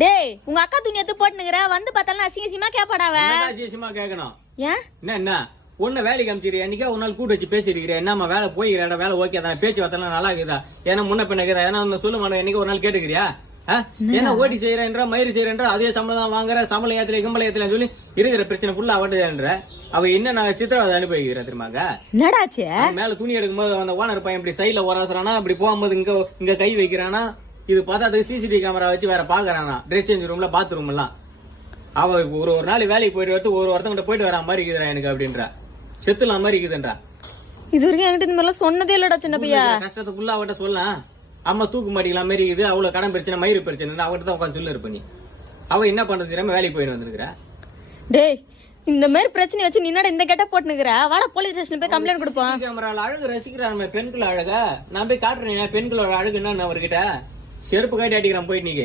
டேய் உங்க அக்கா துணி எடுத்து போட்டுனுங்கற வந்து பார்த்தாலும் அசிங்கமா கேப்பாடாவ. அசிங்கமா கேக்கணும். ஏன் என்ன ஒண்ணு வேலைக்கு அமிச்சிரு என்னைக்கா ஒரு நாள் கூட்டு வச்சு பேசிருக்கிறேன். என்னம்மா வேலை போய்கிறா வேலை ஓகே தான் பேச்சு வார்த்தை நல்லா இருக்குதா ஏன்னா முன்ன பின்ன இருக்குதா ஏன்னா சொல்ல மாட்டேன் என்னைக்கு ஒரு நாள் கேட்டுக்கிறியா ஏன்னா ஓட்டி செய்யறேன்ற மயிறு செய்யறேன்ற அதே சம்பளம் தான் வாங்குற சம்பளம் ஏத்துல கம்பளம் ஏத்துல சொல்லி இருக்கிற பிரச்சனை ஃபுல்லா அவட்டுன்ற அவ என்ன நான் சித்திரவதை அனுபவிக்கிறேன் தெரியுமாங்க. என்னடாச்சு மேல துணி எடுக்கும் போது அந்த ஓனர் பையன் இப்படி சைட்ல ஓராசுறானா அப்படி போகும்போது இங்க கை வைக்கிறானா இது பார்த்தா சிசிடிவி கேமரா வச்சு வேற பாக்குறானா ட்ரெஸ் சேஞ்ச் ரூம்ல பாத்ரூம் எல்லாம் அவ ஒரு நாள் வேலைக்கு போயிட்டு வரது ஒரு ஒருத்தவங்க போயிட்டு வர மாதிரி இருக்குதுடா எனக்கு அப்படின்ற செத்துலாம் மாதிரி இருக்குதுன்றா. இது வரைக்கும் என்கிட்ட இந்த மாதிரிலாம் சொன்னதே இல்லடா சின்ன பையா. கஷ்டத்தை ஃபுல்லா அவட்ட சொல்லலாம். அம்மா தூக்கு மாட்டிக்கலாம் மாதிரி இது அவ்வளவு கடன் பிரச்சனை மயிறு பிரச்சனை அவட்ட தான் உட்காந்து சொல்லு இருப்ப நீ அவ என்ன பண்றது தெரியாம வேலைக்கு போயிட்டு வந்திருக்கிறா. டேய் இந்த மாதிரி பிரச்சனை வச்சு நீ இந்த கெட்ட போட்டுனுக்குற வாடா போலீஸ் ஸ்டேஷன் போய் கம்ப்ளைண்ட் கொடுப்போம். கேமரால அழகு ரசிக்கிறான் பெண்கள் அழகா நான் போய் காட்டுறேன் பெண்களோட அழகு என்ன அவர்கிட்ட செருப்பு காட்டி அடிக்கிறான் போயிட்டு நீங்க